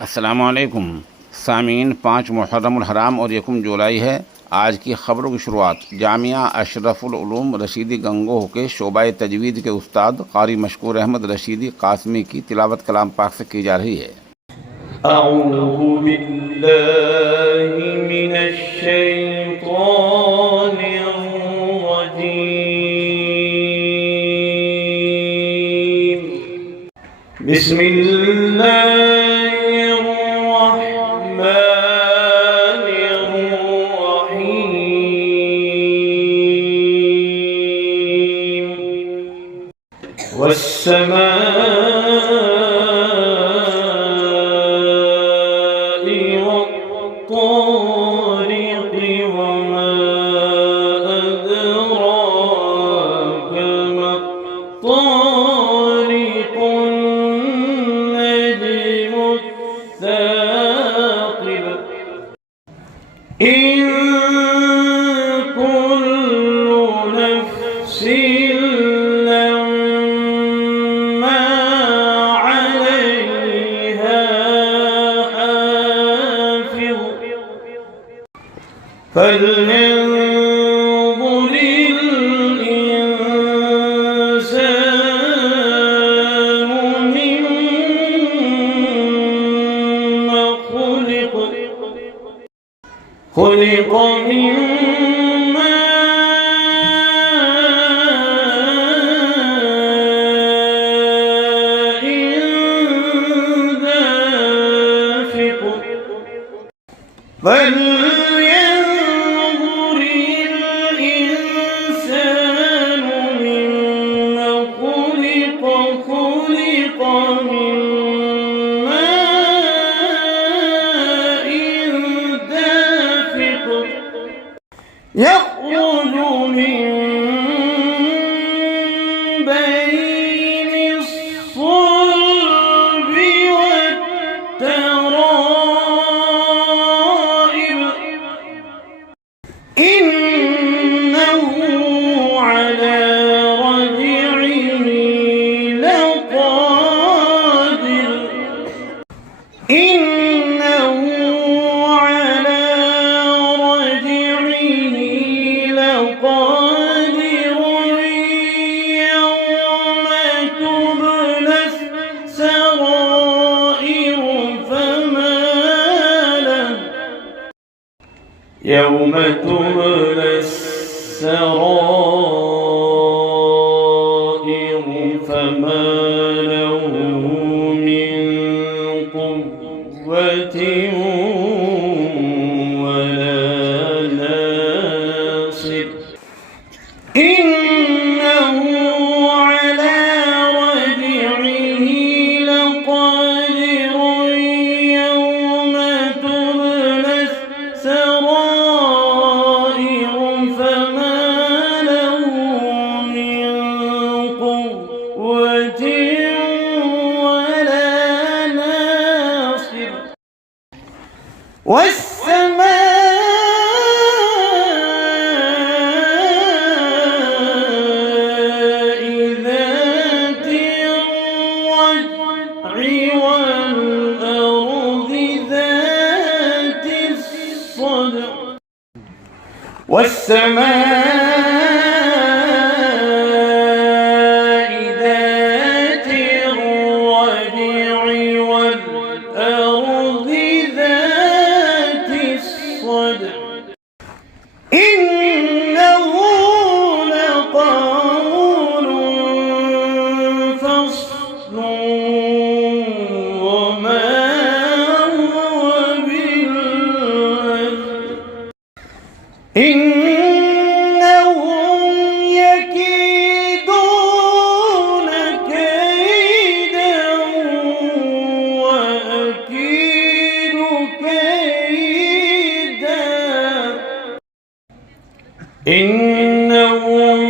अस्सलामुअलैकुम सामीन। 5 मुहर्रमुल हराम और 1 जुलाई है। आज की ख़बरों की शुरुआत जामिया अशरफुल उलूम रशीदी गंगोह के शोबाए तजवीद के उस्ताद क़ारी मशकूर अहमद रशीदी क़ासमी की तिलावत कलाम पाक से की जा रही है। अऊज़ु बिल्लाहि मिनश शैतानिर रजीम। बिस्मिल्लाहिर रहमानिर रहीम। वस्समाइ वत्तारिक़ वमा अदराक मत्तारिक़ الثاقب إن كل نفس لما عليها حافظ فلينظر الإنسان مما خلق من ماء دافق فلينظر الإنسان مما خلق من ماء دافق يخرج من بين الصلب والترائب إنه على رجعه لقادر إنه على رجعه لقادر يوم تبلى السرائر فما له يوم تبلى السرائر فما له من قوة ولا ناصر إنه على رجعه لقادر يوم تبلى السرائر فما له من قوة ولا ناصر والسماء ذات الرجع والأرض ذات الصدع والسماء ذات الرجع والأرض ذات الصدع إنه لقول فصل وما هو بالهزل إنهم يكيدون كيدا وأكيد كيدا إنهم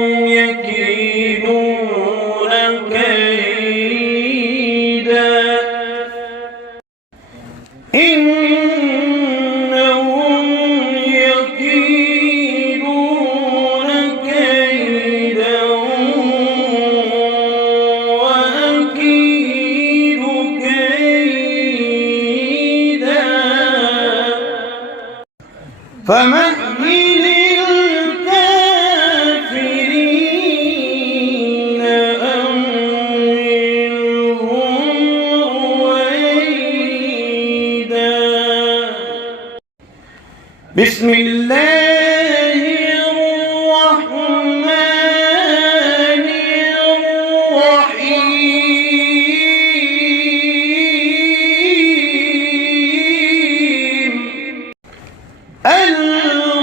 يكيدون كيدا إنهم يكيدون كيدا وأكيد كيدا فمهل الكافرين أمهلهم رويدا. بسم الله الرحمن الرحيم.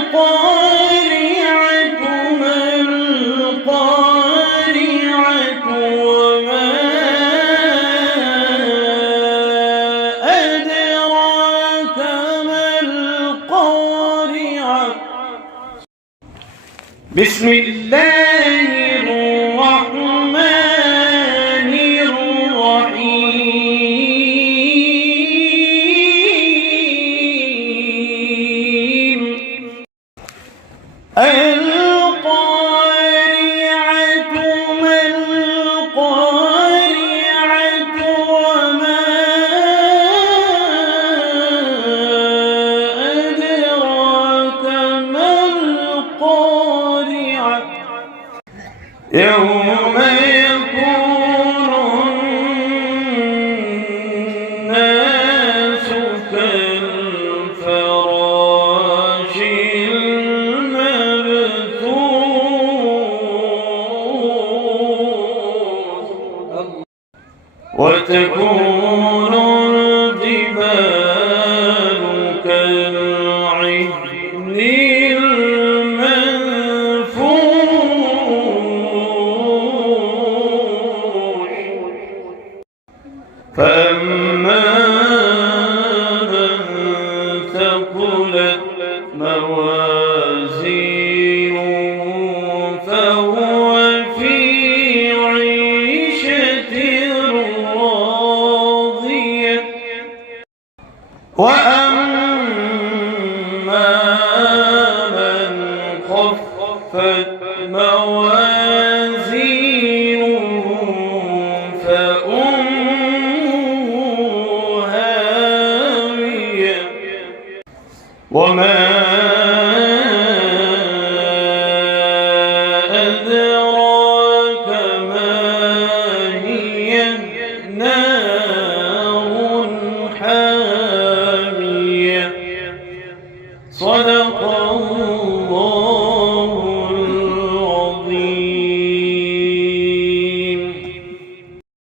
القارعة ما القارعة وما أدراك ما القارعة. بسم الله الرحمن الرحيم. القارعة ما القارعة وما أدراك ما القارعة. يوم يكون الناس كالفراش المبثوث وتكون الجبال كالعهن المنفوش. فأما من ثقلت موازينه فهو في عيشة راضية. وأما من خفت موازينه فأمه هاوية. وما